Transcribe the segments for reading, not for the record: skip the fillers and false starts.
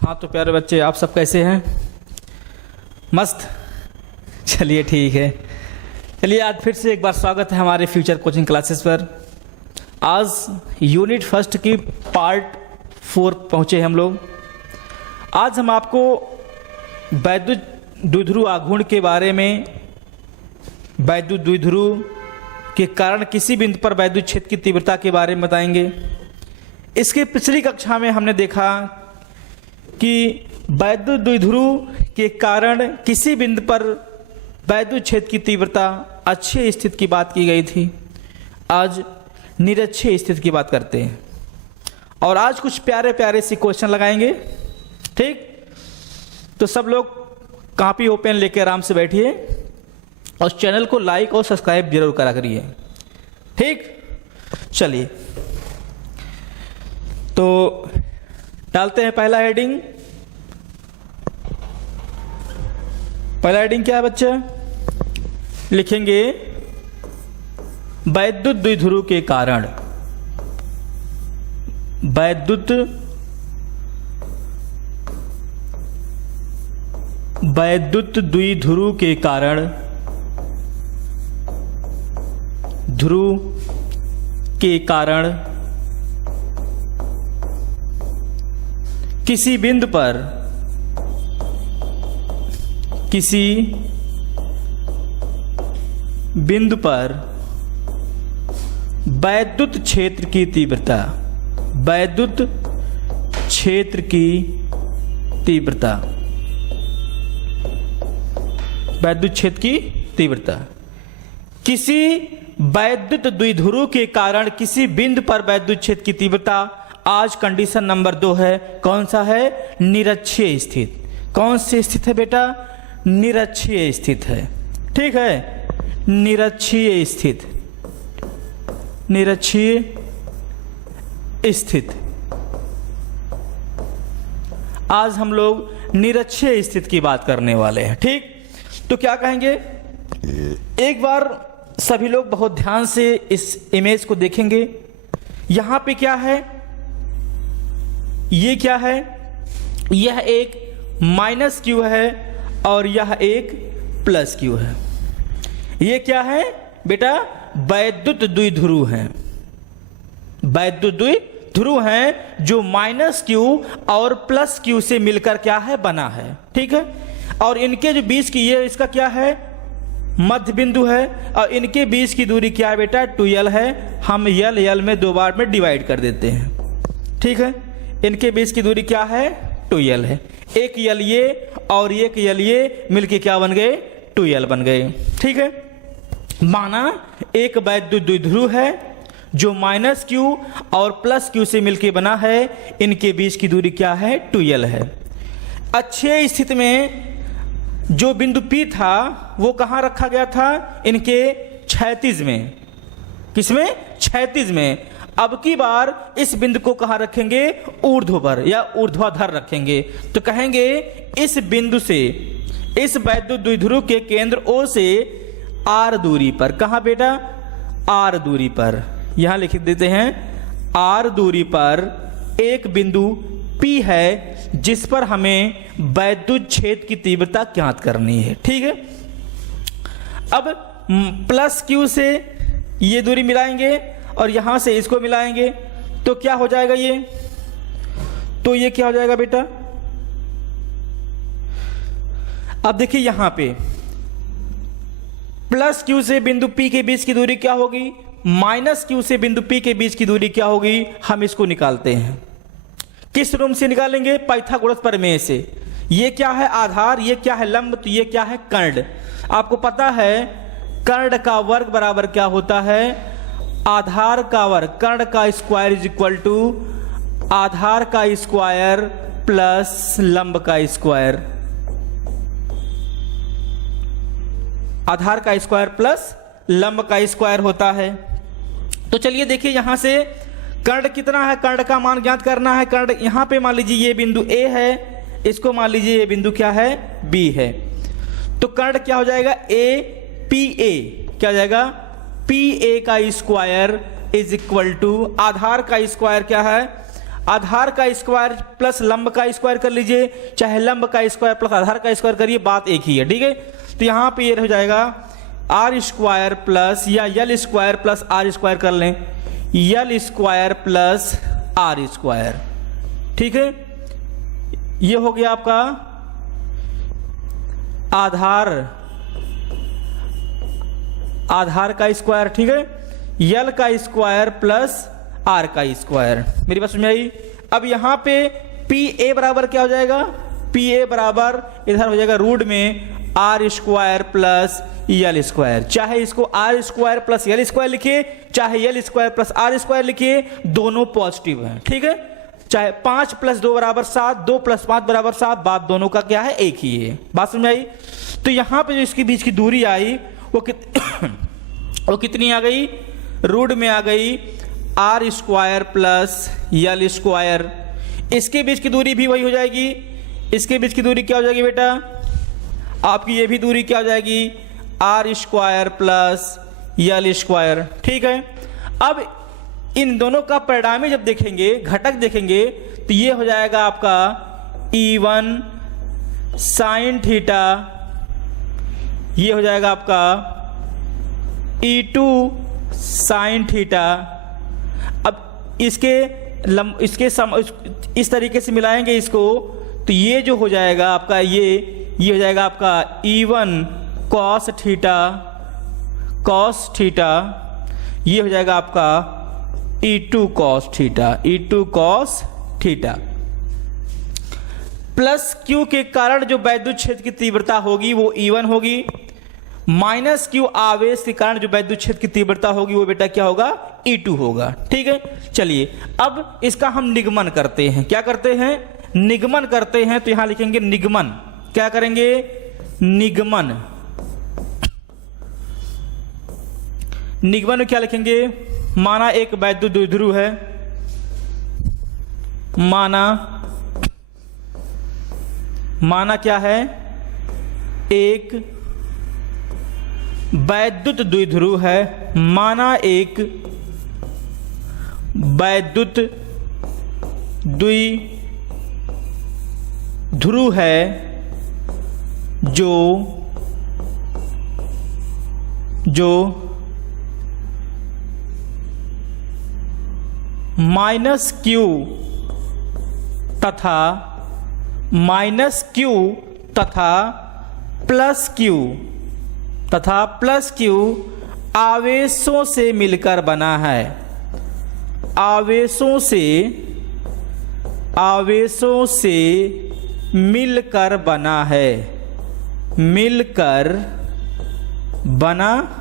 हाँ तो प्यारे बच्चे, आप सब कैसे हैं? मस्त। चलिए ठीक है। चलिए आज फिर से एक बार स्वागत है हमारे फ्यूचर कोचिंग क्लासेस पर। आज यूनिट फर्स्ट की पार्ट 4 पहुँचे हम लोग। आज हम आपको वैद्युत द्विध्रुव आघूर्ण के बारे में, वैद्युत द्विध्रुव के कारण किसी बिंदु पर वैद्युत क्षेत्र की तीव्रता के बारे में बताएंगे। इसके पिछली कक्षा में हमने देखा कि वैद्युत द्विध्रुव के कारण किसी बिंदु पर वैद्युत क्षेत्र की तीव्रता अक्षीय स्थिति की बात की गई थी। आज निरक्षीय स्थिति की बात करते हैं और आज कुछ प्यारे प्यारे से क्वेश्चन लगाएंगे। ठीक, तो सब लोग कॉपी ओपन लेके आराम से बैठिए और चैनल को लाइक और सब्सक्राइब जरूर करा करिए। ठीक, चलिए तो डालते हैं पहला हेडिंग। पहला हेडिंग क्या है बच्चे? लिखेंगे वैद्युत द्विध्रुव के कारण। वैद्युत द्विध्रुव के कारण, ध्रुव के कारण किसी बिंदु पर, किसी बिंदु पर वैद्युत क्षेत्र की तीव्रता, वैद्युत क्षेत्र की तीव्रता, वैद्युत क्षेत्र की तीव्रता किसी वैद्युत द्विध्रुव के कारण किसी बिंदु पर वैद्युत क्षेत्र की तीव्रता। आज कंडीशन नंबर 2 है। कौन सा है? निरक्षीय स्थिति। कौन सी स्थिति है बेटा? निरक्षीय स्थिति है। ठीक है, निरक्षीय स्थिति, निरक्षीय स्थिति। आज हम लोग निरक्षीय स्थिति की बात करने वाले हैं। ठीक, तो क्या कहेंगे? एक बार सभी लोग बहुत ध्यान से इस इमेज को देखेंगे। यहां पे क्या है? ये क्या है? यह एक माइनस क्यू है और यह एक प्लस क्यू है। ये क्या है बेटा? वैद्युत द्विध्रुव है। वैद्युत द्विध्रुव है जो माइनस क्यू और प्लस क्यू से मिलकर क्या है? बना है। ठीक है, और इनके जो बीच की, ये इसका क्या है? मध्य बिंदु है और इनके बीच की दूरी क्या है बेटा? 2l है। हम l में 2 बार में डिवाइड कर देते हैं। ठीक है, इनके बीच की दूरी क्या है? 2l है। एक l ये और एक l ये मिलके क्या बन गए? 2l बन गए। ठीक है, माना एक वैद्युत द्विध्रुव है जो माइनस क्यू और प्लस क्यू से मिलके बना है। इनके बीच की दूरी क्या है? 2l है। अक्षीय स्थिति में जो बिंदु P था वो कहाँ रखा गया था? इनके क्षैतिज में। किसमें? क्षैतिज में। अब की बार इस बिंदु को कहाँ रखेंगे? ऊर्ध्व पर या ऊर्ध्वाधर रखेंगे। तो कहेंगे इस बिंदु से, इस वैद्युत द्विध्रुव के केंद्र O से R दूरी पर। कहाँ बेटा? R दूरी पर। यहां लिख देते हैं R दूरी पर एक बिंदु P है जिस पर हमें वैद्युत क्षेत्र की तीव्रता ज्ञात करनी है। ठीक है, अब प्लस क्यू से ये दूरी मिलाएंगे और यहां से इसको मिलाएंगे तो क्या हो जाएगा? ये तो ये क्या हो जाएगा बेटा? अब देखिए यहां पे प्लस क्यू से बिंदु P के बीच की दूरी क्या होगी? माइनस क्यू से बिंदु P के बीच की दूरी क्या होगी? हम इसको निकालते हैं। किस रूप से निकालेंगे? पाइथागोरस प्रमेय से। ये क्या है? आधार। ये क्या है? लंब। तो ये क्या है? कर्ण। आपको पता है कर्ण का वर्ग बराबर क्या होता है? आधार का वर्ग। कर्ण का स्क्वायर इज इक्वल टू आधार का स्क्वायर प्लस लंब का स्क्वायर। आधार का स्क्वायर प्लस लंब का स्क्वायर होता है। तो चलिए देखिए यहां से कर्ण कितना है? कर्ण का मान ज्ञात करना है। कर्ण यहां पे मान लीजिए ये बिंदु A है, इसको मान लीजिए ये बिंदु क्या है? B है। तो कर्ण क्या हो जाएगा? APA। क्या हो जाएगा? PA का स्क्वायर इज इक्वल टू आधार का स्क्वायर क्या है? आधार का स्क्वायर प्लस लंब का स्क्वायर कर लीजिए, चाहे लंब का स्क्वायर प्लस आधार का स्क्वायर करिए, बात एक ही है। ठीक है, तो यहाँ पे ये हो जाएगा आर स्क्वायर प्लस या L square plus R square कर लें, L square plus R square. ठीक है, ये हो गया आपका आधार का स्क्वायर। ठीक है, यल का स्क्वायर प्लस आर का स्क्वायर। मेरी बात समझ आई। अब यहां पे पी ए बराबर क्या हो जाएगा, पी ए बराबर इधर हो जाएगा रूट में R square plus L square. चाहे इसको R square plus L square लिखिए, चाहे L square plus R square लिखिए, दोनों पॉजिटिव हैं। ठीक है, चाहे 5 + 2 = 7, 2 + 5 = 7, बात दोनों का क्या है, एक ही है। बात समझ आई। तो यहां पे जो इसके बीच की दूरी आई वो वो कितनी आ गई, रूट में आ गई R square plus L square. इसके बीच की दूरी भी वही हो जाएगी। इसके बीच की दूरी क्या हो जाएगी बेटा, आपकी ये भी दूरी क्या हो जाएगी, R square plus L square. ठीक है, अब इन दोनों का परिणामी जब देखेंगे, घटक देखेंगे, तो ये हो जाएगा आपका E1 sin थीटा, ये हो जाएगा आपका E2 sin थीटा। अब इसके इस तरीके से मिलाएंगे इसको, तो ये जो हो जाएगा आपका ये हो जाएगा आपका E1 cos थीटा, ये हो जाएगा आपका E2 cos theta. Plus Q के कारण जो वैद्युत क्षेत्र की तीव्रता होगी वो E1 होगी, माइनस Q आवेश के कारण जो वैद्युत क्षेत्र की तीव्रता होगी वो बेटा क्या होगा, E2 होगा। ठीक है, चलिए अब इसका हम निगमन करते हैं। क्या करते हैं, निगमन करते हैं। तो यहां लिखेंगे निगमन। क्या करेंगे, निगमन। निगमन में क्या लिखेंगे, माना एक वैद्युत द्विध्रुव है, माना क्या है, एक वैद्युत द्विध्रुव है, माना एक वैद्युत द्विध्रुव है जो -Q तथा प्लस Q आवेशों से मिलकर बना है। आवेशों से मिलकर बना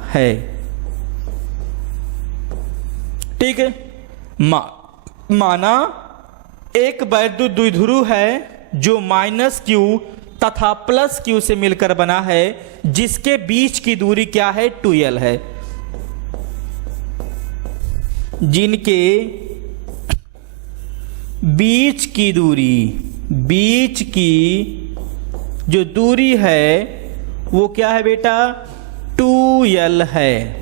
है। ठीक है, माना एक वैद्युत द्विध्रुव है जो -Q तथा +Q से मिलकर बना है, जिसके बीच की दूरी क्या है, 2L है। जिनके बीच की जो दूरी है वो क्या है बेटा, 2L है।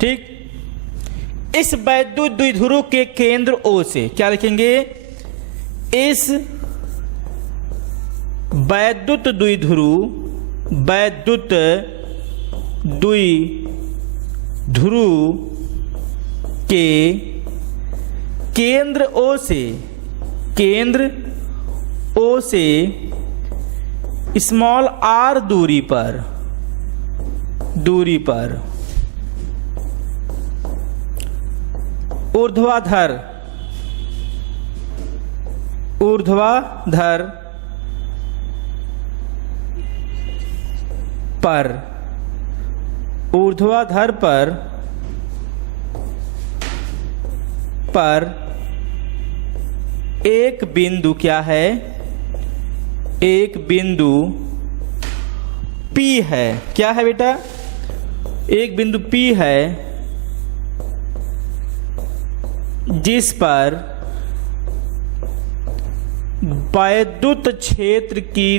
ठीक, इस वैद्युत द्विध्रुव के केंद्र O से क्या लिखेंगे, इस वैद्युत द्विध्रुव के केंद्र O से स्मॉल r दूरी पर ऊर्ध्वाधर पर एक बिंदु क्या है, एक बिंदु P है। क्या है बेटा, एक बिंदु P है जिस पर वैद्युत क्षेत्र की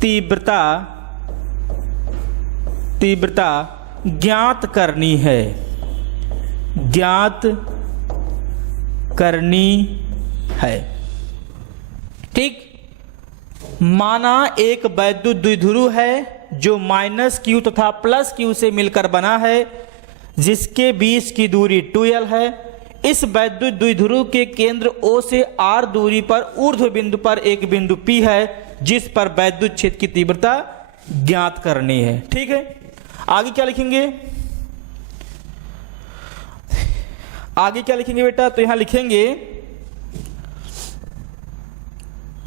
तीव्रता तीव्रता ज्ञात करनी है, ज्ञात करनी है। ठीक, माना एक वैद्युत द्विध्रुव है जो -q तथा +q से मिलकर बना है, जिसके बीच की दूरी 2l है। इस वैद्युत द्विध्रुव के केंद्र O से r दूरी पर ऊर्ध्व बिंदु पर एक बिंदु P है, जिस पर वैद्युत क्षेत्र की तीव्रता ज्ञात करनी है। ठीक है, आगे क्या लिखेंगे? आगे क्या लिखेंगे बेटा? तो यहां लिखेंगे,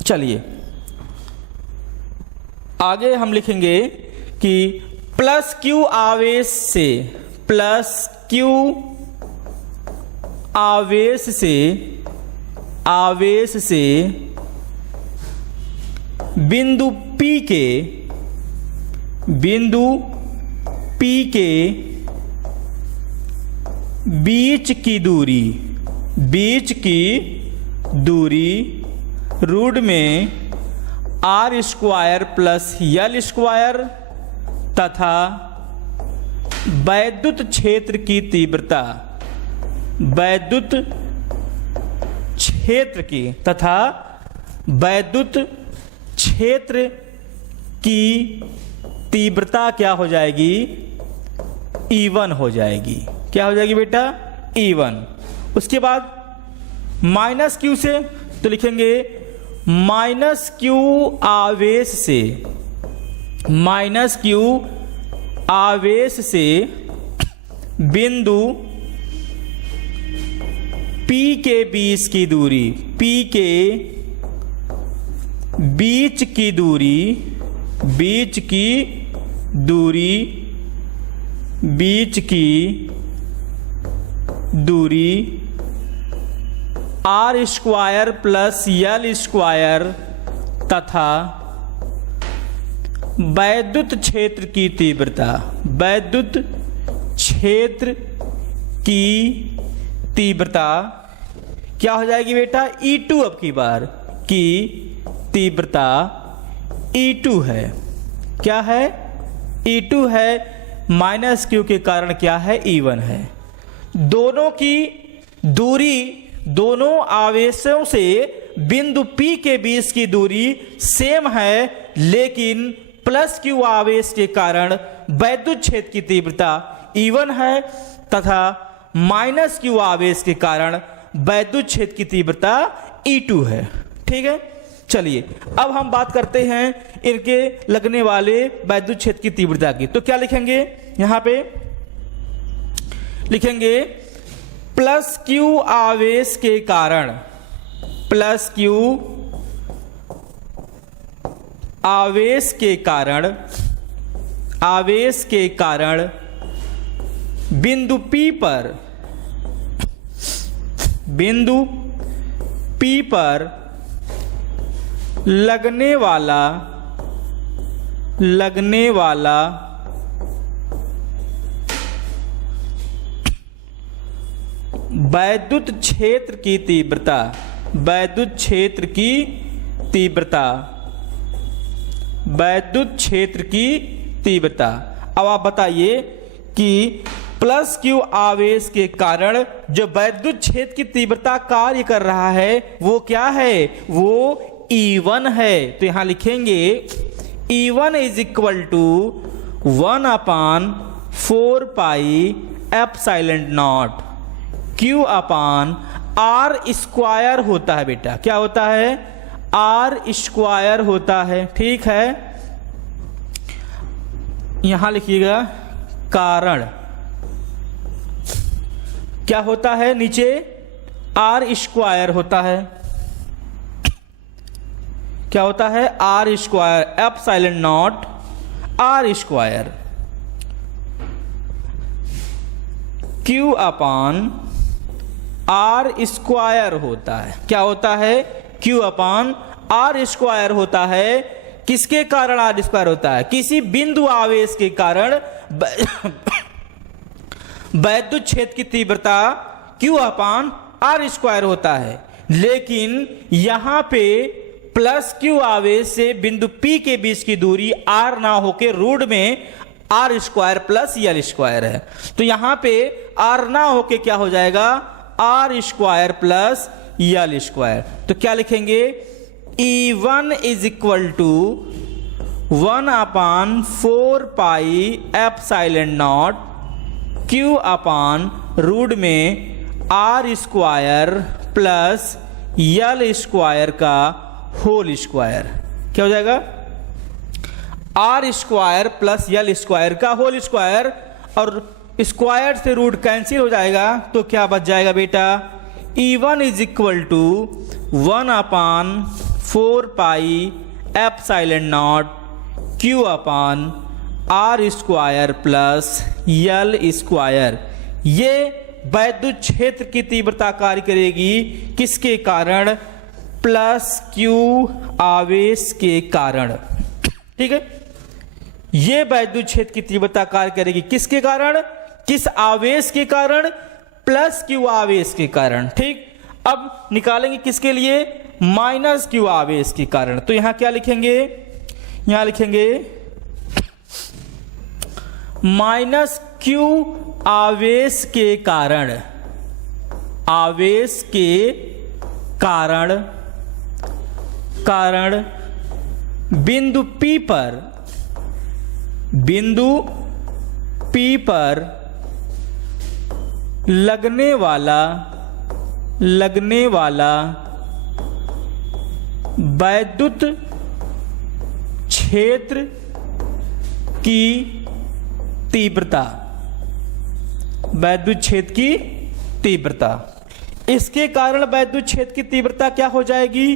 चलिए आगे हम लिखेंगे कि +q आवेश से, +q आवेश से बिंदु P के बीच की दूरी रूट में r² + l² तथा वैद्युत क्षेत्र की तीव्रता, वैद्युत क्षेत्र की तीव्रता क्या हो जाएगी? E1 हो जाएगी। क्या हो जाएगी बेटा? E1। उसके बाद -q से तो लिखेंगे -q आवेश से बिंदु P के बीच की दूरी r² + l² तथा वैद्युत क्षेत्र की तीव्रता, वैद्युत क्षेत्र की तीव्रता क्या हो जाएगी बेटा? E2। अब की बार की तीव्रता E2 है। क्या है? E2 है। -q के कारण क्या है? E1 है। दोनों की दूरी, दोनों आवेशों से बिंदु P के बीच की दूरी सेम है, लेकिन +q आवेश के कारण वैद्युत क्षेत्र की तीव्रता E1 है तथा -q आवेश के कारण वैद्युत क्षेत्र की तीव्रता E2 है। ठीक है, चलिए अब हम बात करते हैं इनके लगने वाले वैद्युत क्षेत्र की तीव्रता की। तो क्या लिखेंगे? यहां पे लिखेंगे +q आवेश के कारण, +q आवेश के कारण बिंदु P पर लगने वाला वैद्युत क्षेत्र की तीव्रता, वैद्युत क्षेत्र की तीव्रता। अब आप बताइए कि +q आवेश के कारण जो वैद्युत क्षेत्र की तीव्रता कार्य कर रहा है वो क्या है? वो E1 है। तो यहां लिखेंगे E1 = 1/4 पाई ε0 q/r² होता है बेटा। क्या होता है? r² होता है। ठीक है, यहां लिखिएगा कारण क्या होता है? नीचे r² होता है। क्या होता है? r² ε0 r²। q/r² होता है। क्या होता है? q/r² होता है। किसके कारण r² होता है? किसी बिंदु आवेश के कारण वैद्युत क्षेत्र की तीव्रता q/r² होता है। लेकिन यहां पे +q आवेश से बिंदु P के बीच की दूरी r ना होकर रूट में R square plus L square है। तो यहां पे आर ना होके क्या हो जाएगा, R square plus L square. तो क्या लिखेंगे, E1 is equal to 1/4 pi epsilon naught Q upon root में R square plus L square का होल स्क्वायर। क्या हो जाएगा, R square plus L square का होल स्क्वायर, और स्क्वायर से रूट कैंसिल हो जाएगा तो क्या बच जाएगा बेटा, E1 is equal to 1/4 pi epsilon naught Q upon R square plus L square. ये वैद्युत क्षेत्र की तीव्रता कार्य करेगी किसके कारण, प्लस Q आवेश के कारण। ठीक है, ये वैद्युत क्षेत्र की तीव्रता कार्य करेगी किसके कारण, किस आवेश के कारण, प्लस Q आवेश के कारण। ठीक, अब निकालेंगे किसके लिए, माइनस Q आवेश के कारण। तो यहां क्या लिखेंगे, यहां लिखेंगे माइनस Q आवेश के कारण, आवेश के कारण, कारण बिंदु P पर, बिंदु P पर लगने वाला वैद्युत क्षेत्र की तीव्रता, वैद्युत क्षेत्र की तीव्रता, इसके कारण वैद्युत क्षेत्र की तीव्रता क्या हो जाएगी,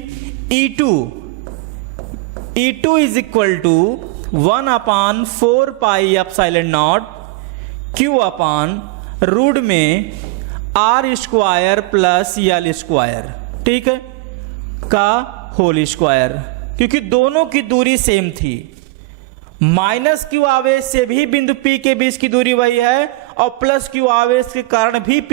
E2 is equal to 1/4 pi epsilon naught Q upon root में R square plus L square, ठीक है, का होल स्क्वायर। क्योंकि दोनों की दूरी सेम थी, माइनस Q आवेश से भी बिंदु P के बीच की दूरी वही है, और प्लस Q आवेश के कारण भी P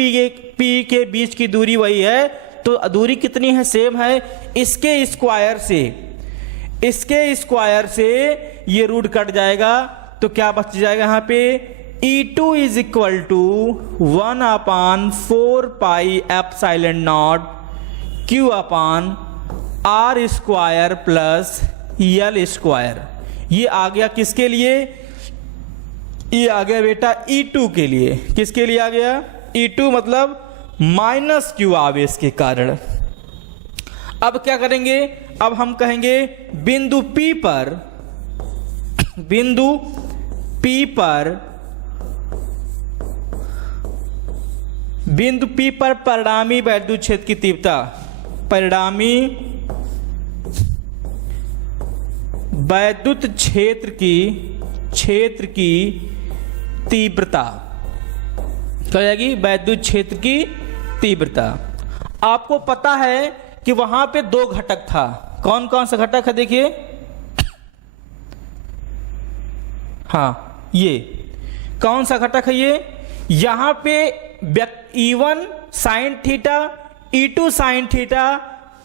के बीच की दूरी वही है। तो दूरी कितनी है, सेम है। इसके स्क्वायर से ये रूट कट जाएगा तो क्या बच जाएगा यहाँ पे, E2 is equal to 1/4 pi epsilon naught Q upon R square plus L square. ये आ गया किसके लिए, ये आ गया बेटा E2 के लिए। किसके लिए आ गया, E2 मतलब माइनस Q आवेश के कारण। अब क्या करेंगे, अब हम कहेंगे बिंदु P पर, बिंदु P पर, बिंदु P पर परिणामी वैद्युत क्षेत्र की तीव्रता, परिणामी वैद्युत क्षेत्र की तीव्रता क्या हो जाएगी, वैद्युत क्षेत्र की तीव्रता। आपको पता है कि वहां पे दो घटक था, कौन कौन सा घटक है, देखिए, हाँ ये कौन सा घटक है, ये यहां पे E1 sine theta, E2 sine theta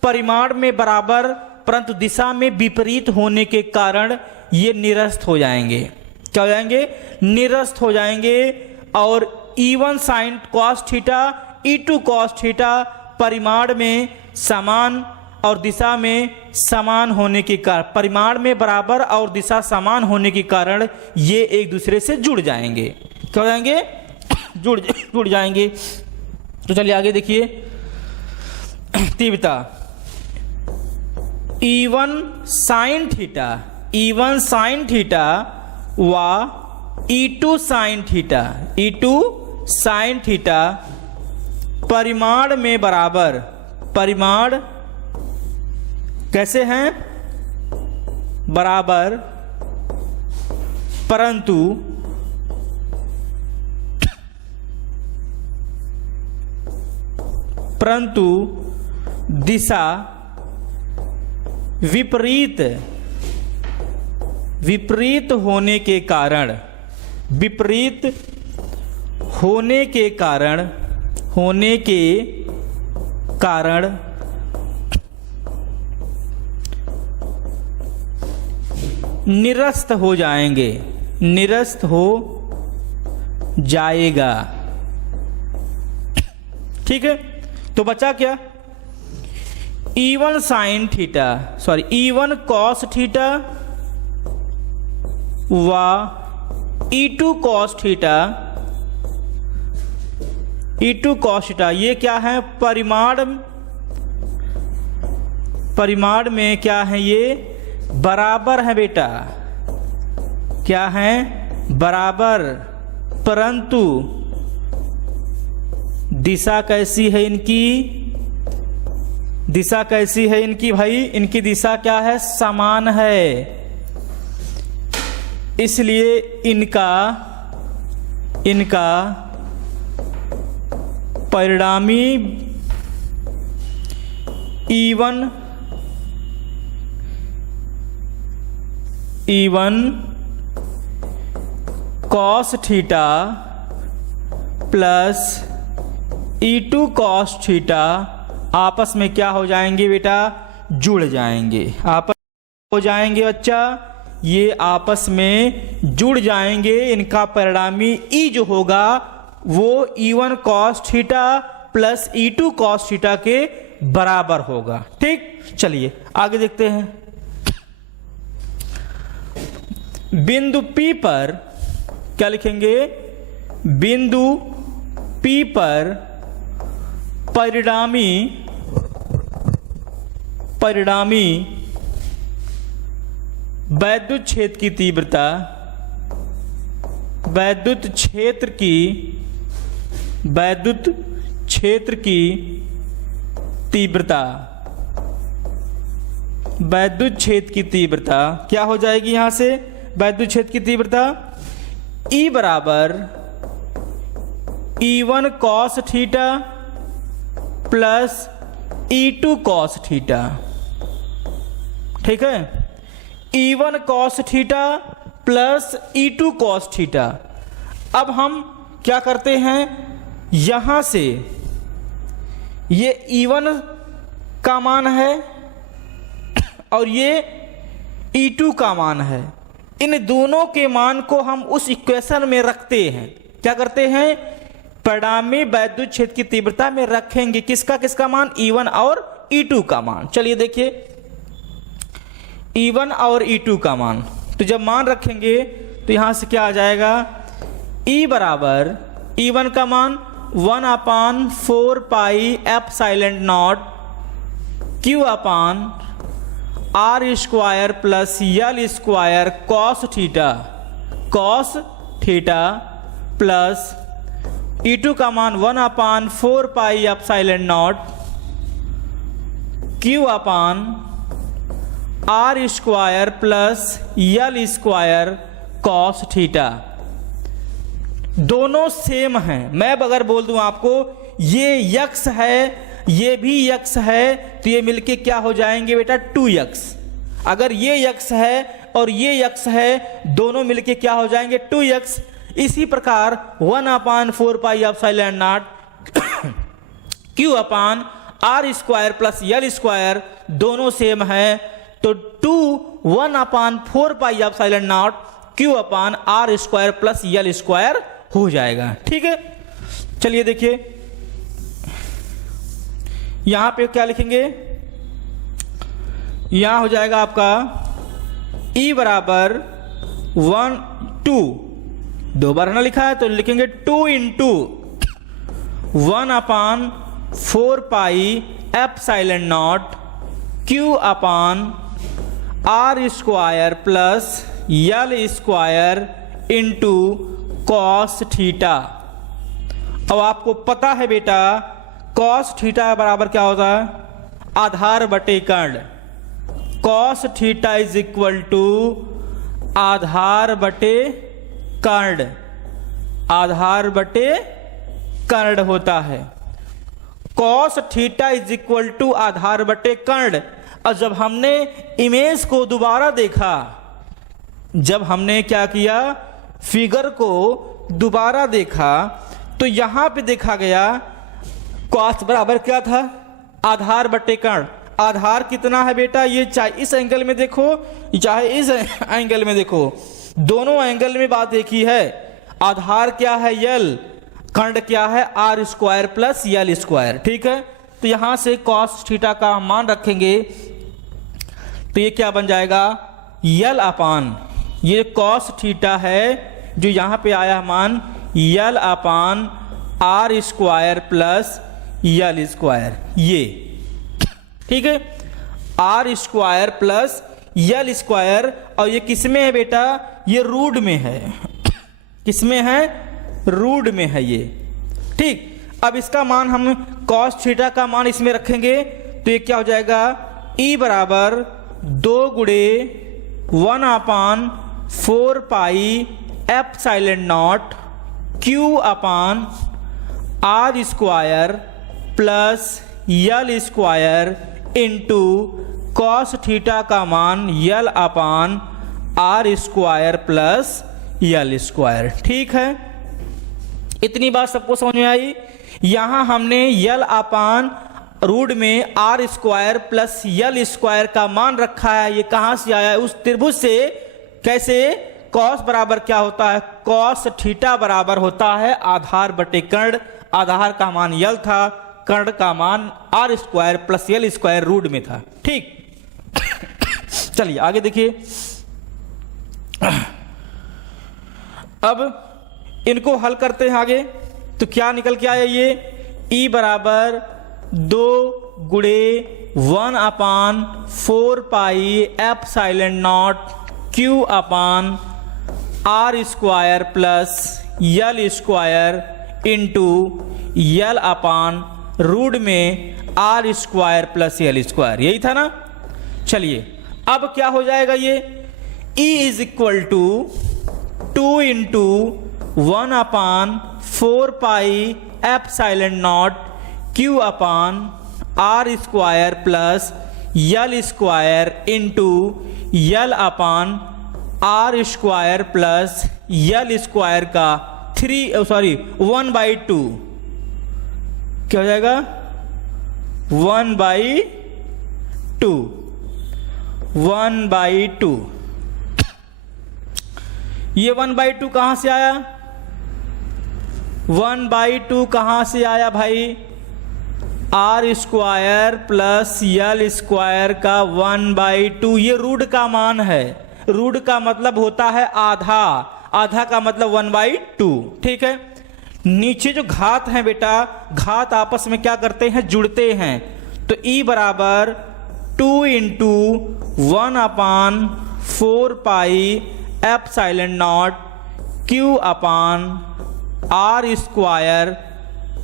परिमाण में बराबर परंतु दिशा में विपरीत होने के कारण ये निरस्त हो जाएंगे। क्या हो जाएंगे, निरस्त हो जाएंगे। और E1 sine cos theta, E2 cos theta परिमाण में समान और दिशा में समान होने के कारण, परिमाण में बराबर और दिशा समान होने के कारण ये एक दूसरे से जुड़ जाएंगे। क्या हो जाएंगे, जुड़ जाएंगे। तो चलिए आगे देखिए, तीव्रता E1 sine theta, E1 sine theta व E2 sine theta, E2 sine theta परिमाण में बराबर, परिमाण कैसे हैं, बराबर, परंतु दिशा विपरीत होने के कारण, विपरीत होने के कारण निरस्त हो जाएंगे, निरस्त हो जाएगा। ठीक है, तो बचा क्या? E1 sine theta E1 cos theta व E2 कॉस थीटा ये क्या है? परिमाण में क्या है? ये बराबर है बेटा। क्या है? बराबर। परंतु दिशा कैसी है इनकी? दिशा कैसी है इनकी भाई? इनकी दिशा क्या है? समान है। इसलिए इनका परिणामी E1 cos theta plus E2 cos theta आपस में क्या हो जाएंगे बेटा? जुड़ जाएंगे। आपस हो जाएंगे बच्चा, ये आपस में जुड़ जाएंगे। इनका परिणामी E जो होगा वो E1 cos theta plus E2 cos theta के बराबर होगा। ठीक, चलिए आगे देखते हैं। बिंदु P पर क्या लिखेंगे? बिंदु P पर परिणामी वैद्युत क्षेत्र की तीव्रता वैद्युत क्षेत्र की तीव्रता क्या हो जाएगी? यहां से वैद्युत क्षेत्र की तीव्रता E बराबर E1 cos theta plus E2 cos theta. ठीक है, E1 cos theta plus E2 cos theta. अब हम क्या करते हैं? यहां से ये E1 का मान है और ये E2 का मान है। इन दोनों के मान को हम उस इक्वेशन में रखते हैं। क्या करते हैं? परिणामी वैद्युत क्षेत्र की तीव्रता में रखेंगे किसका मान? E1 और E2 का मान। चलिए देखिए, E1 और E2 का मान। तो जब मान रखेंगे तो यहां से क्या आ जाएगा? E बराबर E1 का मान 1/4 पाई एप्सिलॉन नॉट Q अपान R square plus L square cos theta plus E2 का मान 1/4 पाई एप्सिलॉन नॉट Q अपान R square plus L square cos theta. दोनों सेम हैं। मैं अगर बोल दूं आपको ये x है ये भी x है तो ये मिलके क्या हो जाएंगे बेटा? 2x। अगर ये x है और ये x है दोनों मिलके क्या हो जाएंगे? 2x। इसी प्रकार 1/4 पाई एप्सिलॉन नॉट Q अपान R square plus L square दोनों सेम है तो 1/4 पाई एप्सिलॉन नॉट Q अपान R square plus L square हो जाएगा। ठीक है, चलिए देखिए यहां पे क्या लिखेंगे? यहां हो जाएगा आपका E बराबर 2 दो बार ना लिखा है तो लिखेंगे 2 × 1/4 पाई एप्सिलॉन नॉट Q अपान R square plus L square into cos theta. अब आपको पता है बेटा कॉस थीटा बराबर क्या होता है? आधार बटे कर्ण। Cos theta is equal to आधार बटे कर्ण। आधार बटे कर्ण होता है। Cos theta is equal to आधार बटे कर्ण। और जब हमने इमेज को दोबारा देखा, जब हमने क्या किया फिगर को दोबारा देखा तो यहां पे देखा गया कॉस बराबर क्या था? आधार बटे कर्ण। आधार कितना है बेटा? ये चाहे इस एंगल में देखो चाहे इस एंगल में देखो दोनों एंगल में बात एक ही है। आधार क्या है यल, खंड क्या है R square plus L square. ठीक है, तो यहां से कॉस थीटा का मान रखेंगे तो ये क्या बन जाएगा यल अपान, ये कॉस थीटा है जो यहां पे आया मान L upon R square plus L square, ये ठीक है R square plus L square. और ये किसमें है बेटा, ये रूट में है, किसमें है रूट में है ये। ठीक, अब इसका मान हम कॉस थीटा का मान इसमें रखेंगे तो ये क्या हो जाएगा ई बराबर 2 गुणे 1/4 pi epsilon naught Q upon R square plus L square into cos theta का मान L upon R square plus L square. ठीक है, इतनी बात सबको समझ में आई। यहां हमने यल अपान रूट में R square plus L square का मान रखा है। ये कहां से आया, उस त्रिभुज से। कैसे, कॉस बराबर क्या होता है, कॉस थीटा बराबर होता है आधार बटे कर्ण। आधार का मान यल था, कर्ण का मान R square plus L square root में था। ठीक, चलिए आगे देखिए। अब इनको हल करते हैं आगे, तो क्या निकल के आया ये ई बराबर 2 गुणे 1/4 pi epsilon naught Q upon R square plus L square into L upon root में R square plus L square, यही था ना। चलिए अब क्या हो जाएगा, ये E is equal to 2 into 1/4 pi epsilon naught Q upon R square plus L square into L upon R square plus L square का 1/2 क्या हो जाएगा 1/2 1/2। ये 1/2 कहां से आया, 1/2 कहां से आया भाई, R square plus L square का 1/2। ये रूट का मान है, रूट का मतलब होता है आधा, आधा का मतलब 1/2। ठीक है, नीचे जो घात है बेटा, घात आपस में क्या करते हैं, जुड़ते हैं। तो ई बराबर 2 into 1/4 pi epsilon naught Q upon R square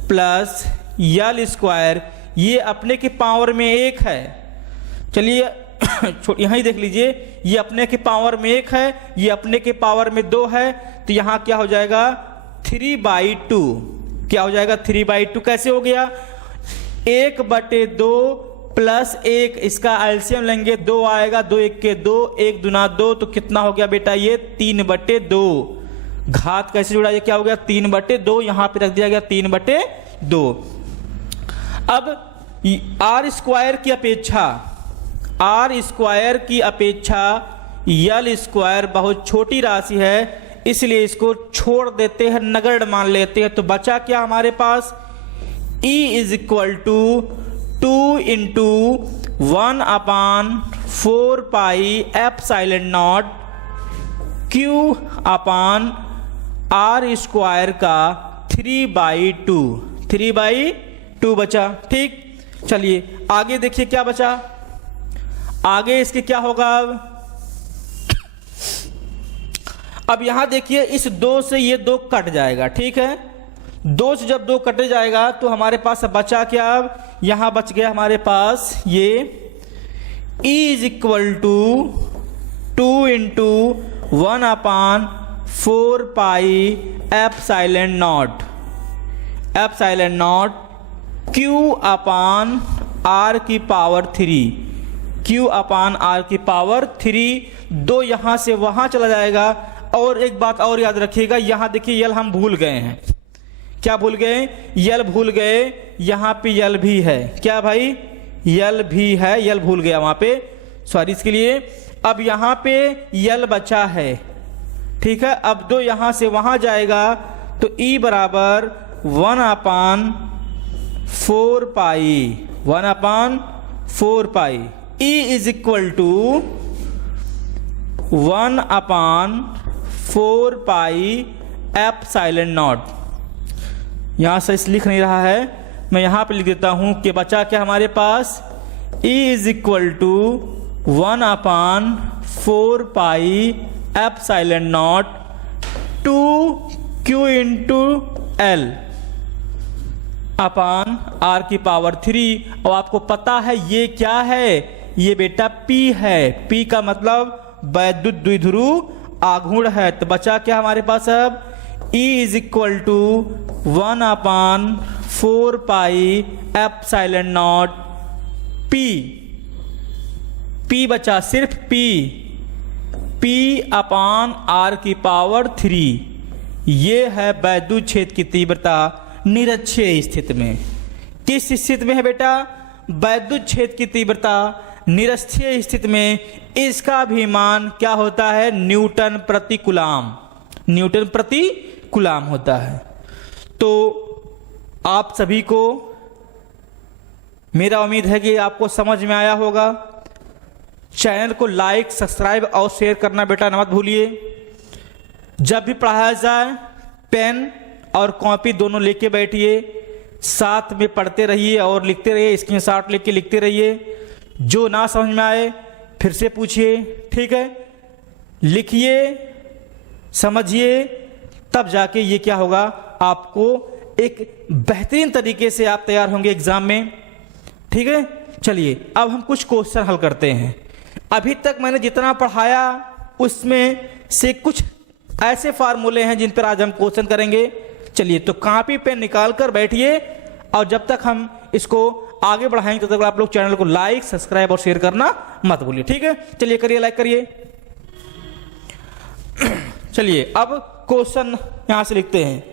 plus L square, ये अपने के पावर में 1 है। चलिए यहां ही देख लीजिए, ये अपने के पावर में 1 है, ये अपने के पावर में 2 है। तो यहां क्या हो जाएगा 3/2, क्या हो जाएगा 3/2। कैसे हो गया, 1/2 प्लस 1, इसका एलसीएम लेंगे 2 आएगा, 2 1 के 2, 1 दूना 2, तो कितना हो गया बेटा ये 3/2। घात कैसे जुड़ा, ये क्या हो गया 3/2, यहां पे रख दिया गया 3/2। अब आर स्क्वायर की अपेक्षा, आर स्क्वायर की अपेक्षा यल स्क्वायर बहुत छोटी राशि है, इसलिए इसको छोड़ देते हैं, नगण्य मान लेते हैं। तो बचा क्या हमारे पास, E is equal to 2 into 1/4 pi epsilon naught Q upon R square का 3/2 बचा। ठीक, चलिए आगे देखिए क्या बचा, आगे इसके क्या होगा। अब यहां देखिए इस 2 से ये 2 कट जाएगा। ठीक है, 2 से जब 2 कटे जाएगा तो हमारे पास बचा क्या, अब यहां बच गया हमारे पास ये E is equal to 2 into 1/4 pi epsilon naught Q upon R की पावर 3, क्यू अपान आर की पावर 3। 2 यहां से वहां चला जाएगा। और एक बात और याद रखिएगा, यहां देखिए यल हम भूल गए हैं, क्या भूल गए, यल भूल गए, यहां पे यल भी है, क्या भाई यल भी है, यल भूल गया वहां पे, सॉरी इसके लिए। अब यहां पे यल बचा है, ठीक है। अब 2 यहां से वहां जाएगा तो E बराबर 1/4 pi, 1/4 pi. E is equal to 1/4 pi epsilon naught. यहां से इस लिख नहीं रहा है, मैं यहां पे लिख देता हूं कि बचा क्या हमारे पास, E is equal to 1/4 pi epsilon naught 2Q into L upon R की पावर 3। और आपको पता है ये क्या है, ये बेटा P है। P का मतलब वैद्युत द्विध्रुव आघूर्ण है। तो बचा क्या हमारे पास अब, E is equal to 1/4 pi epsilon naught P। P बचा सिर्फ P अपान R की पावर 3। ये है वैद्युत क्षेत्र की तीव्रता निरक्षीय स्थिति में। किस स्थिति में है बेटा, वैद्युत क्षेत्र की तीव्रता निरक्षीय स्थिति में। इसका भी मान क्या होता है, न्यूटन प्रति कूलाम, न्यूटन प्रति कूलाम होता है। तो आप सभी को मेरा उम्मीद है कि आपको समझ में आया होगा। चैनल को लाइक, सब्सक्राइब और शेयर करना बेटा मत भूलिए। जब भी पढ़ाया जाए पेन और कॉपी दोनों लेके बैठिए, साथ में पढ़ते रहिए और लिखते रहिए, स्क्रीनशॉट लेके लिखते रहिए। जो ना समझ में आए फिर से पूछिए, ठीक है। लिखिए, समझिए, तब जाके ये क्या होगा, आपको एक बेहतरीन तरीके से आप तैयार होंगे एग्जाम में, ठीक है। चलिए अब हम कुछ क्वेश्चन हल करते हैं। अभी तक मैंने जितना पढ़ाया उसमें से कुछ ऐसे फार्मूले हैं जिन पर आज हम क्वेश्चन करेंगे। चलिए तो कॉपी पेन निकाल कर बैठिए, और जब तक हम इसको आगे बढ़ाएंगे तब तक आप लोग चैनल को लाइक, सब्सक्राइब और शेयर करना मत भूलिए, ठीक है। चलिए करिए, लाइक करिए। चलिए अब क्वेश्चन यहां से लिखते हैं।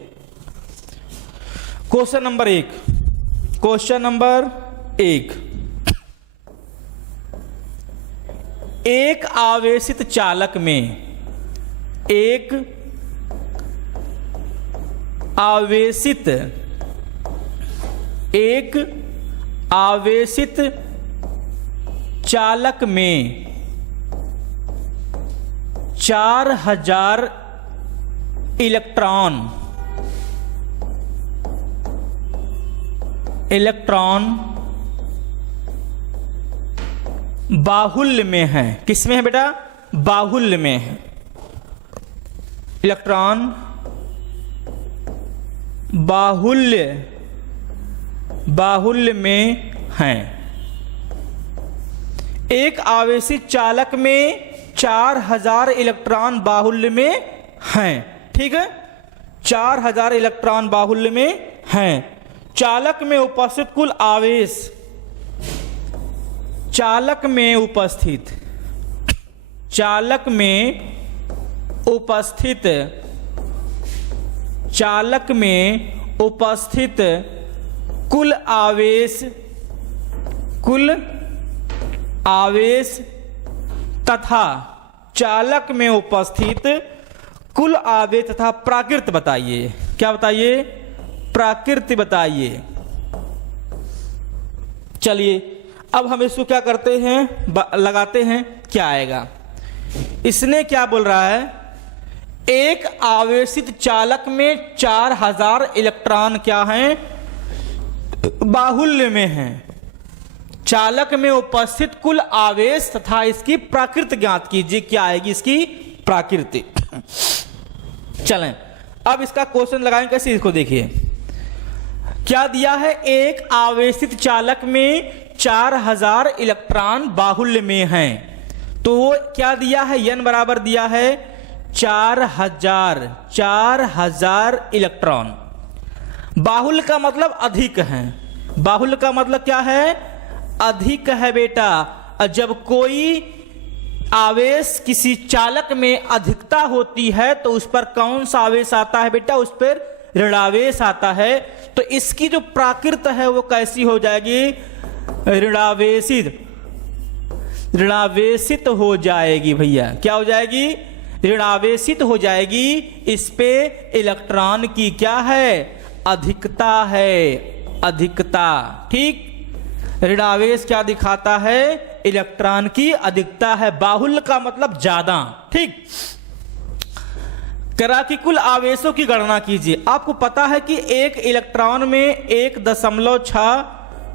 क्वेश्चन नंबर 1, क्वेश्चन नंबर 1, एक आवेशित चालक में एक आवेशित चालक में 4000 इलेक्ट्रॉन बाहुल्य में है। किसमें है बेटा, बाहुल्य में है। इलेक्ट्रॉन बाहुल्य में हैं। एक आवेशित चालक में 4000 इलेक्ट्रॉन बाहुल्य में हैं, ठीक है। 4000 इलेक्ट्रॉन बाहुल्य में हैं। चालक में उपस्थित कुल आवेश, चालक में उपस्थित कुल आवेश तथा चालक में उपस्थित कुल आवेश तथा प्राकृत बताइए। क्या बताइए, प्राकृत बताइए। चलिए अब हम इसको क्या करते हैं, लगाते हैं, क्या आएगा। इसने क्या बोल रहा है, एक आवेशित चालक में 4000 इलेक्ट्रॉन क्या हैं, बाहुल्य में हैं। चालक में उपस्थित कुल आवेश तथा इसकी प्राकृत ज्ञात कीजिए। क्या आएगी इसकी प्राकृति। चलें अब इसका क्वेश्चन लगाएं कैसे, इसको देखिए। क्या दिया है, एक आवेशित चालक में 4000 इलेक्ट्रॉन बाहुल्य में हैं। तो वो क्या दिया है, n बराबर दिया है 4000 इलेक्ट्रॉन। बाहुल्य का मतलब अधिक है। बाहुल्य का मतलब क्या है, अधिक है बेटा। जब कोई आवेश किसी चालक में अधिकता होती है तो उस पर कौन सा आवेश आता है बेटा, उस पर ऋणावेश आता है। तो इसकी जो प्राकृत है वो कैसी हो जाएगी, ऋणावेशित हो जाएगी भैया। क्या हो जाएगी, ऋणावेशित हो जाएगी, इस पे इलेक्ट्रॉन की क्या है, अधिकता है, अधिकता। ठीक, ऋणावेश क्या दिखाता है, इलेक्ट्रॉन की अधिकता है। बाहुल्य का मतलब ज्यादा। ठीक, करा कि कुल आवेशों की गणना कीजिए। आपको पता है कि एक इलेक्ट्रॉन में 1.6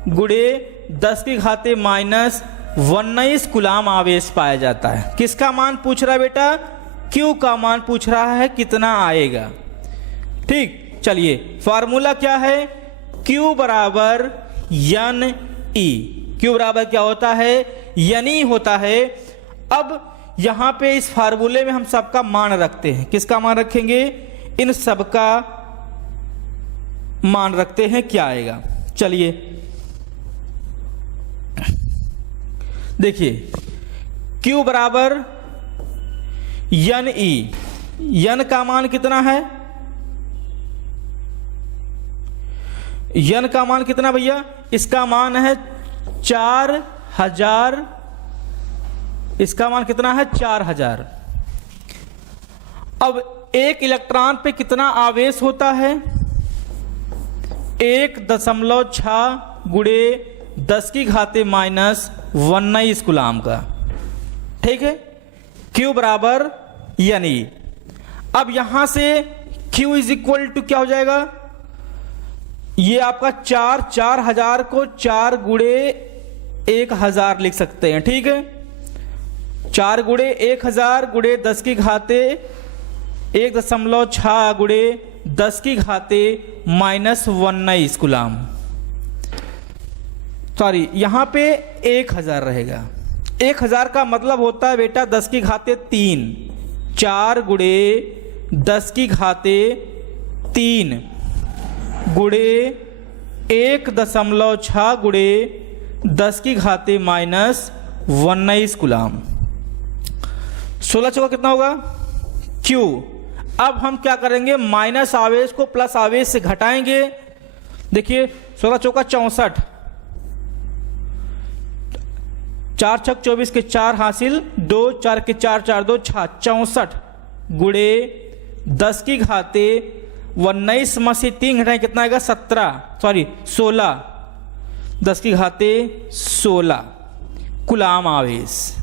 गुणे 10⁻⁻19 कूलाम आवेश पाया जाता है। किसका मान पूछ रहा है बेटा, Q का मान पूछ रहा है, कितना आएगा। ठीक, चलिए फॉर्मूला क्या है, Q बराबर N E। Q बराबर क्या होता है, N E होता है। अब यहां पे इस फार्मूले में हम सबका मान रखते हैं। किसका मान रखेंगे, इन सबका मान रखते हैं, क्या आएगा। चलिए देखिए, Q बराबर N E। N का मान कितना है, N का मान कितना भैया, इसका मान है 4000। इसका मान कितना है, 4000। अब एक इलेक्ट्रॉन पे कितना आवेश होता है, 1.6 गुणे 10⁻⁻19 कूलाम का। ठीक है, Q बराबर N E। अब यहां से Q इज इक्वल टू क्या हो जाएगा, ये आपका 4000 को 4 गुणे 1000 लिख सकते हैं। ठीक है, 4 गुणे 1000 गुणे 1.6 गुणे 10⁻⁻19 कूलाम। सॉरी, यहां पे 1000 रहेगा। 1000 का मतलब होता है बेटा 10⁻3। 4 गुणे 10⁻3 गुणे 1.6 गुणे 10⁻⁻19 कूलाम। 16 चौका कितना होगा, Q। अब हम क्या करेंगे, माइनस आवेश को प्लस आवेश से घटाएंगे। देखिए 16 चौका 64, 4 छक 24 के 4 हासिल, 2 4 के 4 4 2 64 गुणे 10⁻19 में से 3 घटाएं, कितना आएगा, 16 10⁻16 कूलाम आवेश।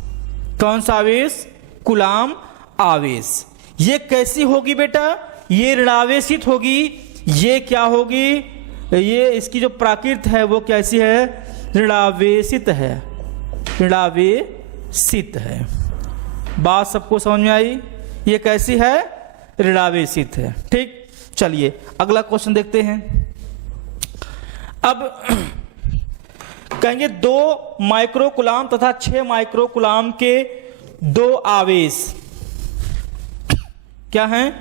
कौन सा आवेश, कूलाम आवेश। ये कैसी होगी बेटा, ये ऋणावेशित होगी। ये क्या होगी, ये इसकी जो प्राकृत है वो कैसी है, ऋणावेशित है, ऋणावेशित है। बात सबको समझ में आई, ये कैसी है, ऋणावेशित है। ठीक, चलिए अगला क्वेश्चन देखते हैं। अब कहेंगे 2 माइक्रो कूलाम तथा 6 माइक्रो कूलाम के 2 आवेश क्या हैं।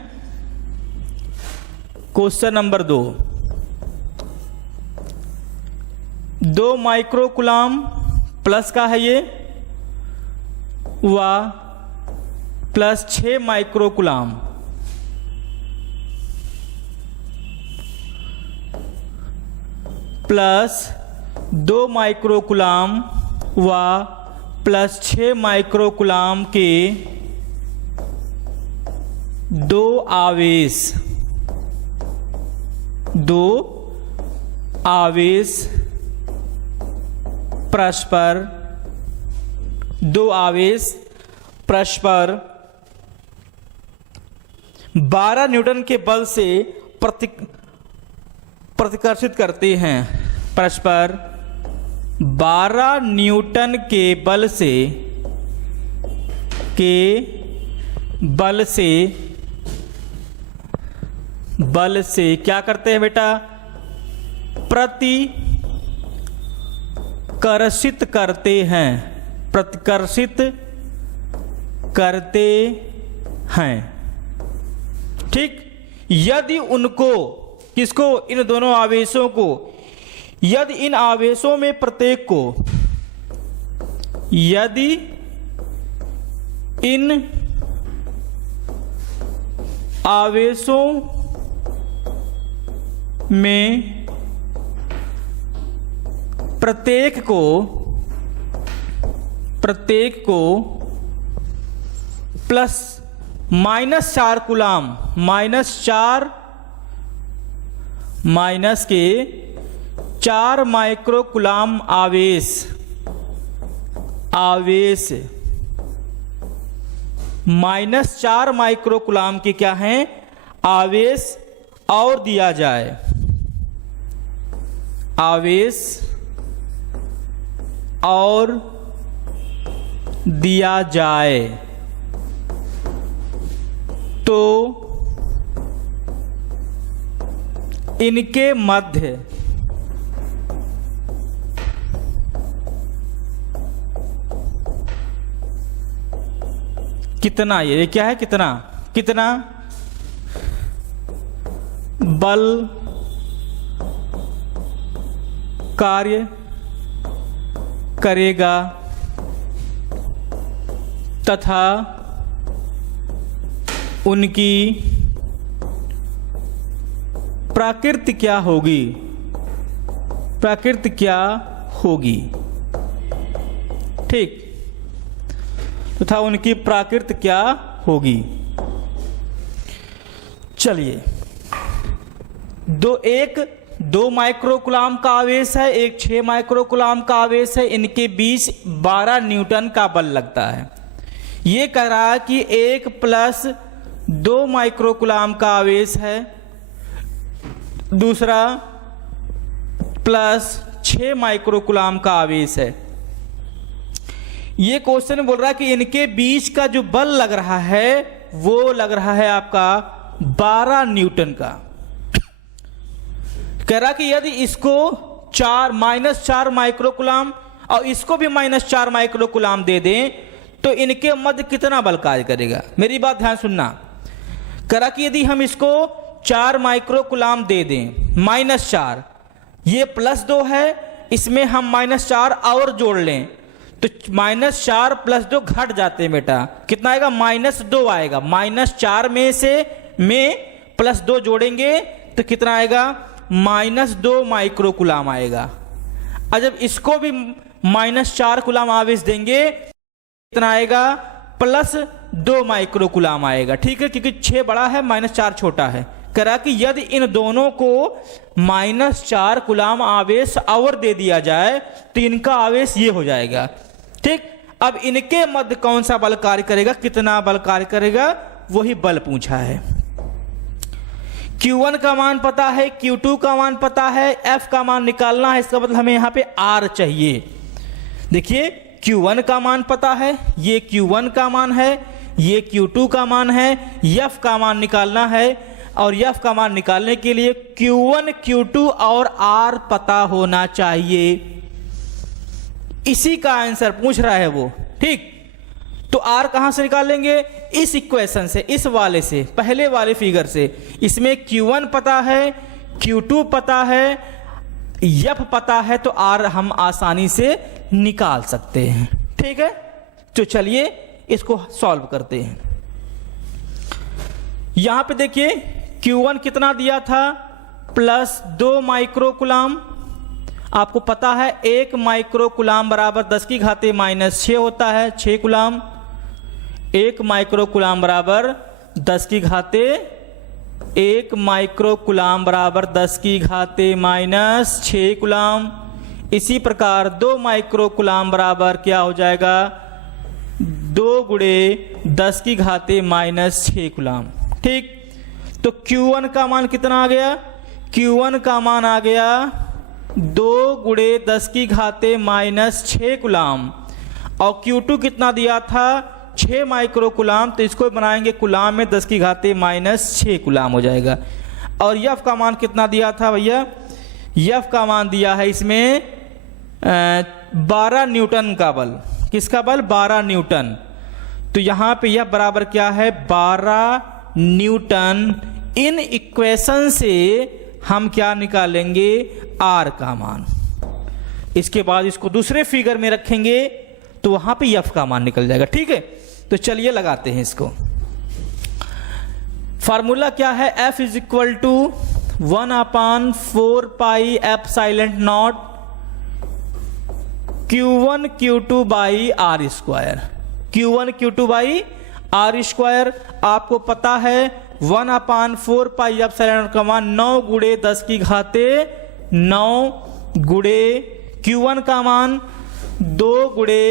Question number 2 micro coulomb plus का है ये, व plus 6 micro coulomb plus 2 micro coulomb व प्लस 6 माइक्रो कूलाम के 2 आवेश परस्पर 2 आवेश परस्पर 12 न्यूटन के बल से प्रतिकर्षित करते हैं। परस्पर 12 न्यूटन के बल से क्या करते हैं बेटा, प्रतिकर्षित करते हैं। ठीक, यदि उनको, किसको, इन दोनों आवेशों को, यदि इन आवेशों में प्रत्येक को, यदि इन आवेशों में प्रत्येक को प्लस -4 कूलाम, -4 माइनस के 4 माइक्रो कूलाम आवेश -4 माइक्रो कूलाम के क्या हैं आवेश और दिया जाए, आवेश और दिया जाए तो इनके मध्य कितना, ये क्या है, कितना कितना बल कार्य करेगा तथा उनकी प्रकृति क्या होगी, प्रकृति क्या होगी, ठीक, तथा उनकी प्रकृति क्या होगी। चलिए, एक 2 माइक्रो कूलाम का आवेश है, एक 6 माइक्रो कूलाम का आवेश है, इनके बीच 12 न्यूटन का बल लगता है। ये कह रहा है कि 1 + 2 माइक्रो कूलाम का आवेश है, दूसरा +6 माइक्रो कूलाम का आवेश है। ये क्वेश्चन बोल रहा है कि इनके बीच का जो बल लग रहा है वो लग रहा है आपका 12 न्यूटन का। कह रहा कि यदि इसको -4 माइक्रो कूलाम और इसको भी -4 माइक्रो कूलाम दे दें तो इनके मध्य कितना बल कार्य करेगा। मेरी बात ध्यान सुनना। कह रहा कि यदि हम इसको 4 माइक्रो कूलाम दे दें, -4, ये +2 है, इसमें हम -4 और जोड़ लें तो -4 + 2 घट जाते हैं बेटा, कितना आएगा, -2 आएगा। -4 में से +2 जोड़ेंगे तो कितना आएगा, -2 माइक्रो कूलाम आएगा। और जब इसको भी -4 कूलाम आवेश देंगे कितना आएगा, +2 माइक्रो कूलाम आएगा। ठीक है, क्योंकि 6 बड़ा है, -4 छोटा है। करा कि यदि इन दोनों को -4 कूलाम आवेश और दे दिया जाए तो इनका आवेश ये हो जाएगा। ठीक, अब इनके मध्य कौन सा बल कार्य करेगा, कितना बल कार्य करेगा, वही बल पूछा है। Q1 का मान पता है, Q2 का मान पता है, F का मान निकालना है। इसका मतलब हमें यहां पे R चाहिए। देखिए, Q1 का मान पता है, ये Q1 का मान है, ये Q2 का मान है, F का मान निकालना है। और F का मान निकालने के लिए Q1, Q2 और R पता होना चाहिए। इसी का आंसर पूछ रहा है वो। ठीक, तो R कहां से निकालेंगे, इस इक्वेशन से, इस वाले से, पहले वाले फिगर से। इसमें Q1 पता है, Q2 पता है, F पता है, तो R हम आसानी से निकाल सकते हैं। ठीक है, तो चलिए इसको सॉल्व करते हैं। यहां पे देखिए Q1 कितना दिया था, +2 माइक्रो कूलाम। आपको पता है 1 माइक्रो कूलाम बराबर 10 की घाते -6 होता है, 6 कूलाम। 1 माइक्रो कूलाम बराबर 10 की घाते 1 माइक्रो कूलाम बराबर 10 की घाते -6 कूलाम। इसी प्रकार 2 माइक्रो कूलाम बराबर क्या हो जाएगा, 2 × 10 की घाते -6 कूलाम। ठीक, तो Q1 का मान कितना आ गया, Q1 का मान आ गया 2 × 10 की घाते -6 कूलाम। और Q2 कितना दिया था, 6 माइक्रो कूलाम, तो इसको बनाएंगे कूलाम में 10 की घाते -6 कूलाम हो जाएगा। और F का मान कितना दिया था भैया, F का मान दिया है इसमें 12 न्यूटन का बल। किसका बल, 12 न्यूटन। तो यहां पे यह बराबर क्या है, 12 न्यूटन। इन इक्वेशन से हम क्या निकालेंगे, R का मान। इसके बाद इसको दूसरे फिगर में रखेंगे तो वहां पे F का मान निकल जाएगा। ठीक है, तो चलिए लगाते हैं इसको। फार्मूला क्या है, F = 1/4 pi ε0 Q1 Q2 / R²। Q1 Q2 / are square आपको पता है 1/4 पाई एप्सिलॉन का मान 9 गुणे 10 की घाते 9 गुणे Q1 का मान 2 गुणे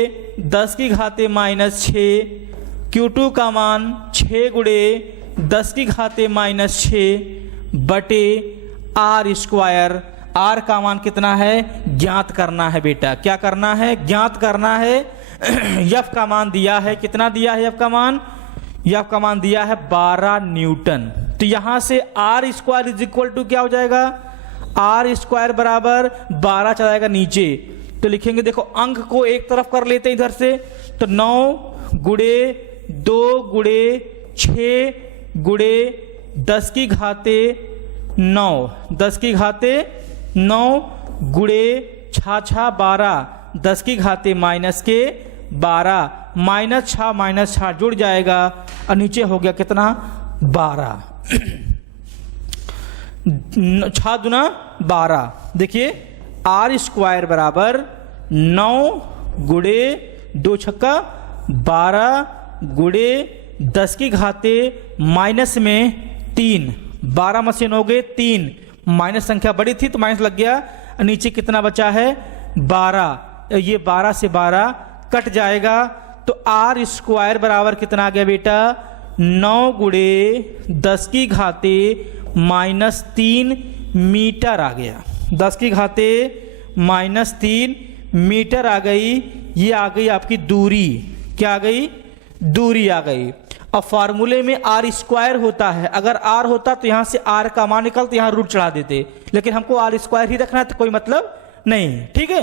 10 की घाते -6, Q2 का मान 6 गुणे 10 की घाते -6 बटे आर स्क्वायर। आर का मान कितना है ज्ञात करना है बेटा, क्या करना है ज्ञात करना है। एफ का मान दिया है, कितना दिया है एफ का मान, एफ का मान दिया है 12 न्यूटन। तो यहां से R square is equal to क्या हो जाएगा, आर स्क्वायर बराबर 12 चला जाएगा नीचे, तो लिखेंगे देखो अंक को एक तरफ कर लेते हैं इधर से, तो 9 गुणे 2 गुणे 6 गुणे 10 की घाते 9, 10 की घाते 9 गुणे 6 12, 10 की घाते -12 -6 जुड़ जाएगा और नीचे हो गया कितना 12 6 दूना 12। देखिए आर स्क्वायर बराबर 9 गुणे 2 छक्का 12 गुणे 10 की घाते माइनस में 3, 12 मशीन हो गए 3, माइनस संख्या बड़ी थी तो माइनस लग गया, नीचे कितना बचा है 12, ये 12 से 12 कट जाएगा, तो आर स्क्वायर बराबर कितना आ गया बेटा 9 गुणे 10 की घाते -3 मीटर आ गया, 10 की घाते -3 मीटर आ गई। ये आ गई आपकी दूरी, क्या आ गई दूरी आ गई। अब फार्मूले में आर स्क्वायर होता है, अगर आर होता तो यहां से आर का मान निकलते यहां रूट चढ़ा देते, लेकिन हमको आर स्क्वायर ही रखना है तो कोई मतलब नहीं, ठीक है।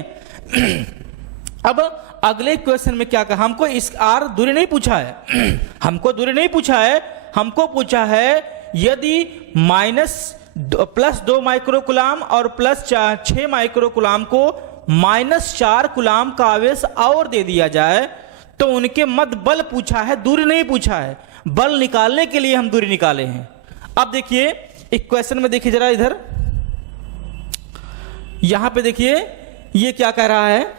अब अगले क्वेश्चन में क्या कहा, हमको इस आर दूरी नहीं पूछा है, हमको दूरी नहीं पूछा है, हमको पूछा है यदि +2 माइक्रोकुलाम और +6 माइक्रोकुलाम को -4 कुलाम का आवेश और दे दिया जाए तो उनके मध्य बल पूछा है, दूरी नहीं पूछा है। बल निकालने के लिए हम दूरी निकाले हैं। अब देखिए एक क्वेश्चन में देखिए जरा इधर, यहां पे देखिए ये क्या कह रहा है,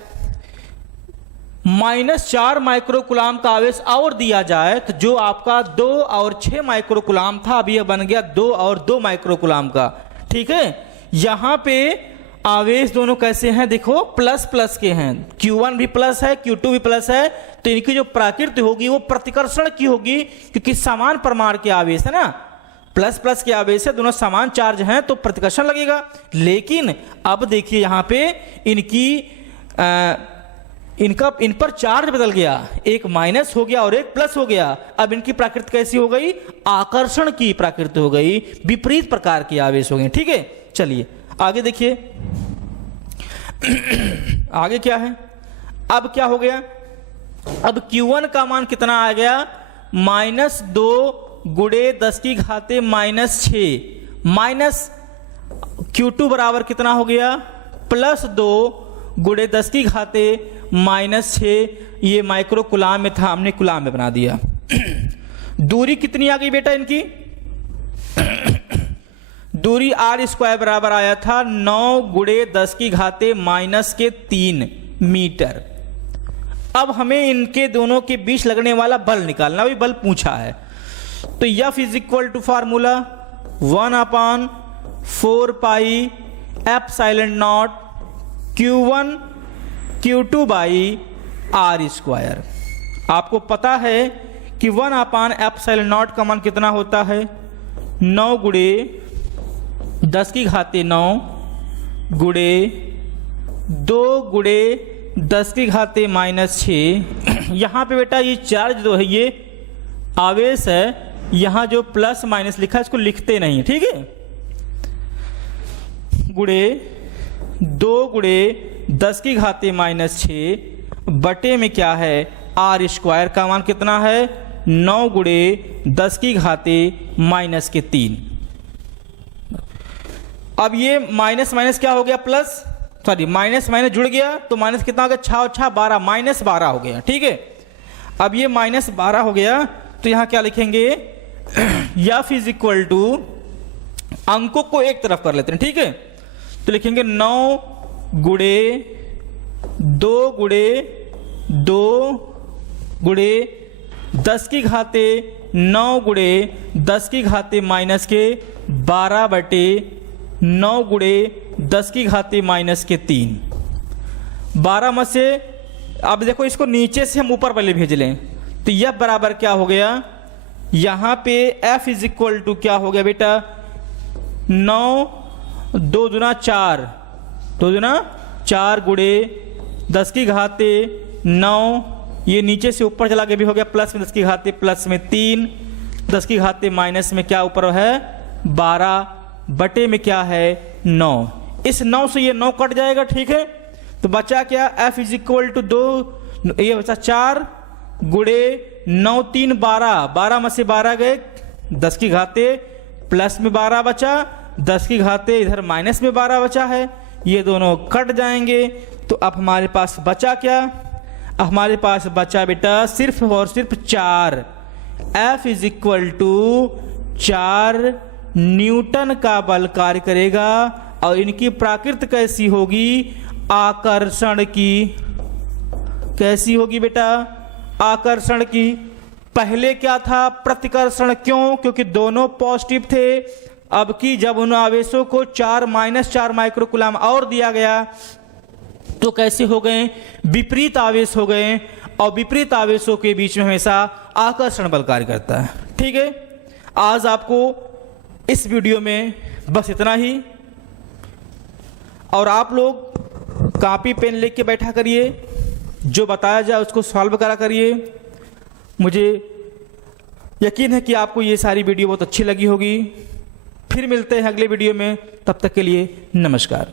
-4 माइक्रोकुलाम का आवेश और दिया जाए तो जो आपका 2 और 6 माइक्रोकुलाम था अभी यह बन गया 2 और 2 माइक्रोकुलाम का, ठीक है। यहां पे आवेश दोनों कैसे हैं देखो प्लस प्लस के हैं, Q1 भी प्लस है Q2 भी प्लस है, तो इनकी जो प्रकृति होगी वो प्रतिकर्षण की होगी, क्योंकि समान परमाणु के आवेश है ना, प्लस प्लस के आवेश है, दोनों समान चार्ज हैं तो प्रतिकर्षण लगेगा। लेकिन अब देखिए यहां पे इन पर चार्ज बदल गया, एक माइनस हो गया और एक प्लस हो गया। अब इनकी प्रकृति कैसी हो गई, आकर्षण की प्रकृति हो गई, विपरीत प्रकार के आवेश हो गए, ठीक है। चलिए आगे देखिए आगे क्या है, अब क्या हो गया, अब Q1 का मान कितना आ गया -2 गुणे 10 की घाते -6 माइनस Q2 बराबर कितना हो गया +2 गुणे 10 की घाते -6, ये माइक्रो कुलाम में था हमने कुलाम में बना दिया। दूरी कितनी आ गई बेटा इनकी, दूरी आर स्क्वायर बराबर आया था 9 गुणे 10 की घाते -3 मीटर। अब हमें इनके दोनों के बीच लगने वाला बल निकालना, भी बल पूछा है, तो F is equal to formula 1/4 pi epsilon naught Q1 Q2 by R square. आपको पता है कि 1/एप्सिलॉन नॉट का मान कितना होता है 9 गुणे 10 की घाते 9 गुणे 2 गुणे 10 की घाते -6। यहां पे बेटा ये चार्ज जो है ये आवेश है, यहां जो प्लस माइनस लिखा है इसको लिखते नहीं, ठीक है। गुणे 2 गुणे 10 की घाते -6 बटे में क्या है आर स्क्वायर का मान कितना है 9 गुणे 10 की घाते -3। अब ये माइनस माइनस क्या हो गया प्लस, सॉरी माइनस माइनस जुड़ गया तो माइनस कितना हो गया 6 और 6 12, -12 हो गया, ठीक है। अब ये -12 हो गया तो यहां क्या लिखेंगे F इज इक्वल टू, अंकों को एक तरफ कर लेते हैं, ठीक है। तो लिखेंगे 9 गुणे 2 गुणे 2 गुणे 10 की घाते 9 गुणे 10 की घाते माइनस के 12 बटे 9 गुणे 10 की घाते माइनस के 3। 12 में से अब देखो इसको नीचे से हम ऊपर वाले भेज लें तो यह बराबर क्या हो गया, यहाँ पे f इज इक्वल टू क्या हो गया बेटा, 9 2 दूना 4 2 दूना 4 गुणे 10 की घाते 9, ये नीचे से ऊपर चला के भी हो गया प्लस में 10 की घाते प्लस में 3, 10 की घाते माइनस में क्या ऊपर है 12 बटे में क्या है 9। इस 9 से ये 9 कट जाएगा, ठीक है। तो बचा क्या, f इज इक्वल टू 2, ये बचा 4 गुणे 9 3 12, 12 में से 12 गए 10 की घाते प्लस में 12 बचा, 10 की घाते इधर माइनस में 12 बचा है, ये दोनों कट जाएंगे। तो अब हमारे पास बचा क्या, हमारे पास बचा बेटा सिर्फ और सिर्फ 4। F is equal to 4 newton का बल कार्य करेगा और इनकी प्राकृत कैसी होगी, आकर्षण की। कैसी होगी बेटा, आकर्षण की। पहले क्या था, प्रतिकर्षण। क्यों, क्योंकि दोनों पॉजिटिव थे। अब की जब उन आवेशों को 4 - 4 माइक्रोकूलम और दिया गया तो कैसे हो गए, विपरीत आवेश हो गए, और विपरीत आवेशों के बीच में हमेशा आकर्षण बल कार्य करता है। ठीक है, आज आपको इस वीडियो में बस इतना ही, और आप लोग कॉपी पेन लेके बैठा करिए, जो बताया जाए उसको सॉल्व करा करिए। मुझे यकीन है कि आपको ये सारी वीडियो बहुत अच्छी लगी होगी। फिर मिलते हैं अगले वीडियो में, तब तक के लिए नमस्कार।